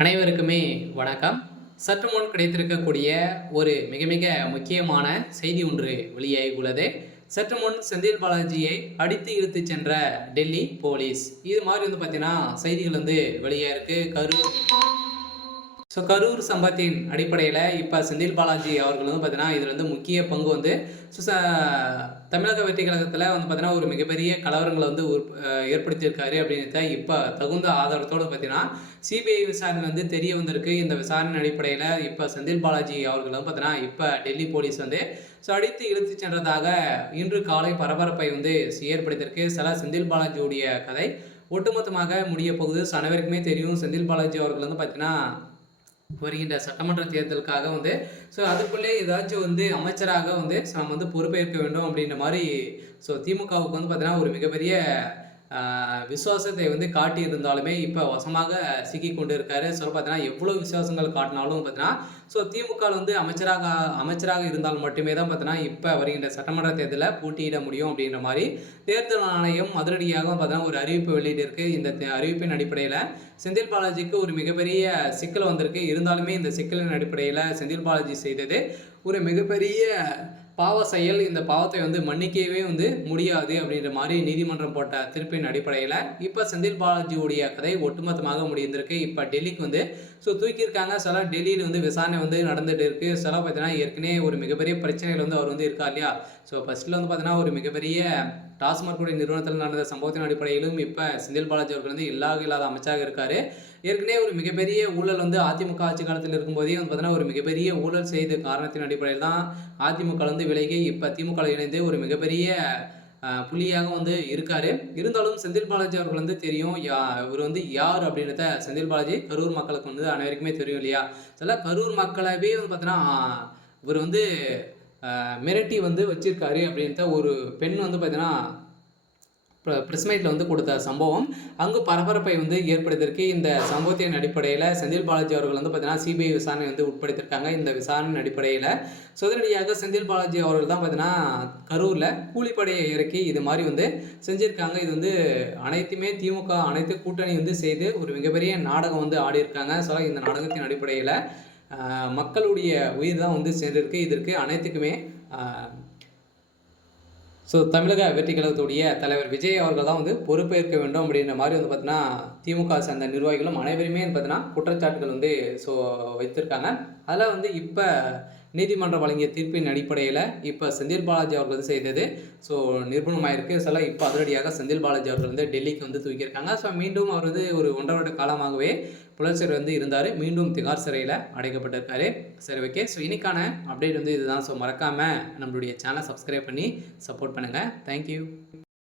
அனைவருக்குமே வணக்கம். சற்று முன் கிடைத்திருக்கக்கூடிய ஒரு மிக மிக முக்கியமான செய்தி ஒன்று வெளியாகி உள்ளது சற்று முன் செந்தில் பாலாஜியை அடித்து இழுத்துச் சென்ற டெல்லி போலீஸ். இது மாதிரி வந்து பார்த்தீங்கன்னா செய்திகள் வந்து வெளியே இருக்கு கரூர். ஸோ கரூர் சம்பவத்தின் அடிப்படையில் இப்போ செந்தில் பாலாஜி அவர்கள் வந்து பார்த்தீங்கன்னா இதில் வந்து முக்கிய பங்கு வந்து தமிழக வெற்றி கழகத்தில் வந்து பார்த்தீங்கன்னா ஒரு மிகப்பெரிய கலவரங்களை வந்து ஏற்படுத்தியிருக்காரு அப்படின்னு ஏற்படுத்தியிருக்காரு இப்போ தகுந்த ஆதாரத்தோடு பார்த்தீங்கன்னா சிபிஐ விசாரணை வந்து தெரிய வந்திருக்கு. இந்த விசாரணை அடிப்படையில் இப்போ செந்தில் பாலாஜி அவர்கள் வந்து பார்த்தீங்கன்னா இப்போ டெல்லி போலீஸ் வந்து ஸோ அடித்து இழுத்து சென்றதாக இன்று காலை பரபரப்பை வந்து ஏற்படுத்தியிருக்கு. சில செந்தில் பாலாஜியுடைய கதை ஒட்டுமொத்தமாக முடிய போகுது ஸோ அனைவருக்குமே தெரியும். செந்தில் பாலாஜி அவர்கள் வந்து பார்த்தீங்கன்னா வருகின்ற சட்டமன்ற தேர்தலுக்காக வந்து ஸோ அதுக்குள்ளே ஏதாச்சும் வந்து அமைச்சராக வந்து நம்ம வந்து பொறுப்பேற்க வேண்டும் அப்படின்ற மாதிரி ஸோ திமுகவுக்கு வந்து பார்த்தீங்கன்னா ஒரு மிகப்பெரிய விசுவாசத்தை வந்து காட்டி இருந்தாலுமே இப்போ வசமாக சிக்கி கொண்டு இருக்காரு சொல்ல பார்த்தீங்கன்னா எவ்வளோ விசுவாசங்கள் காட்டினாலும் பார்த்தீங்கன்னா ஸோ திமுக வந்து அமைச்சராக அமைச்சராக இருந்தால் மட்டுமே தான் பார்த்தீங்கன்னா இப்போ வருகின்ற சட்டமன்ற தேர்தலில் போட்டியிட முடியும் அப்படின்ற மாதிரி தேர்தல் ஆணையம் அதிரடியாக பார்த்தீங்கன்னா ஒரு அறிவிப்பு வெளியிட்டிருக்கு. இந்த தே- அறிவிப்பின் அடிப்படையில் செந்தில் பாலாஜிக்கு ஒரு மிகப்பெரிய சிக்கல் வந்திருக்கு. இருந்தாலுமே இந்த சிக்கலின் அடிப்படையில் செந்தில் பாலாஜி செய்தது ஒரு மிகப்பெரிய பாவ செயல் இந்த பாவத்தை வந்து மன்னிக்கவே வந்து முடியாது அப்படின்ற மாதிரி நீதிமன்றம் போட்ட தீர்ப்பின் அடிப்படையில் இப்போ செந்தில் பாலாஜியுடைய கதை ஒட்டுமொத்தமாக முடிந்திருக்கு. இப்போ டெல்லிக்கு வந்து ஸோ தூக்கியிருக்காங்க. சில டெல்லியில் வந்து விசாரணை வந்து நடந்துட்டு இருக்கு. சில பார்த்தீங்கன்னா ஏற்கனவே ஒரு மிகப்பெரிய பிரச்சனைகள் வந்து அவர் வந்து இருக்கா இல்லையா? ஸோ ஃபர்ஸ்ட்டில் வந்து பார்த்தீங்கன்னா ஒரு மிகப்பெரிய டாஸ்மார்க்குடைய நிறுவனத்தில் நடந்த சம்பவத்தின் அடிப்படையிலும் இப்போ செந்தில் பாலாஜி அவர்கள் வந்து இல்லாத இல்லாத அமைச்சராக இருக்கார். ஏற்கனவே ஒரு மிகப்பெரிய ஊழல் வந்து அதிமுக ஆட்சி காலத்தில் இருக்கும்போதே வந்து பார்த்தீங்கன்னா ஒரு மிகப்பெரிய ஊழல் செய்த காரணத்தின் அடிப்படையில் தான் அதிமுக வந்து விலகி இப்போ திமுக இணைந்து ஒரு மிகப்பெரிய புள்ளியாக வந்து இருக்கார். இருந்தாலும் செந்தில் பாலாஜி அவர்கள் வந்து தெரியும் யா இவர் வந்து யார் அப்படின்றத செந்தில் பாலாஜி கரூர் மக்களுக்கு வந்து அனைவருக்குமே தெரியும் இல்லையா? சில கரூர் மக்களவே வந்து பார்த்தீங்கன்னா இவர் வந்து மிரட்டி வந்து வச்சிருக்காரு அப்படின்ற ஒரு பெண் வந்து பார்த்தீங்கன்னா ப்ரெஸ் வந்து கொடுத்த சம்பவம். அங்கு பரபரப்பை வந்து ஏற்படுத்தியிருக்கு. இந்த சம்பவத்தின் அடிப்படையில் செந்தில் பாலாஜி அவர்கள் வந்து பார்த்தீங்கன்னா சிபிஐ விசாரணை வந்து உட்படுத்தியிருக்காங்க. இந்த விசாரணையின் அடிப்படையில் சுதனடியாக செந்தில் பாலாஜி அவர்கள் தான் பார்த்தீங்கன்னா கரூரில் கூலிப்படையை இறக்கி இது மாதிரி வந்து செஞ்சுருக்காங்க. இது வந்து அனைத்துமே திமுக அனைத்து கூட்டணி வந்து செய்து ஒரு மிகப்பெரிய நாடகம் வந்து ஆடியிருக்காங்க. ஸோ இந்த நாடகத்தின் அடிப்படையில் மக்களுடைய உயிர் தான் வந்து சேர்ந்திருக்கு. இதற்கு அனைத்துக்குமே ஸோ தமிழக வெற்றி கழகத்துடைய தலைவர் விஜய் அவர்கள் தான் வந்து பொறுப்பேற்க வேண்டும் அப்படின்ற மாதிரி வந்து பார்த்தீங்கன்னா திமுக சேர்ந்த நிர்வாகிகளும் அனைவருமே வந்து பார்த்தீங்கன்னா குற்றச்சாட்டுகள் வந்து ஸோ வைத்திருக்காங்க. அதில் வந்து இப்போ நீதிமன்றம் வழங்கிய தீர்ப்பின் அடிப்படையில் இப்போ செந்தில் பாலாஜி அவர்கள் வந்து செய்தது. ஸோ நிரூபணமாயிருக்கு சில இப்போ அதிரடியாக செந்தில் பாலாஜி அவர்கள் வந்து டெல்லிக்கு வந்து தூக்கியிருக்காங்க. ஸோ மீண்டும் அவர் வந்து ஒரு ஒன்றரை வருட காலமாகவே புலச்சர் வந்து இருந்தார். மீண்டும் திகார் சிறையில் அடைக்கப்பட்டிருக்காரு. சரி ஓகே ஸோ இன்னைக்கான அப்டேட் வந்து இதுதான். ஸோ மறக்காமல் நம்மளுடைய சேனலை சப்ஸ்கிரைப் பண்ணி சப்போர்ட் பண்ணுங்கள் தேங்க்யூ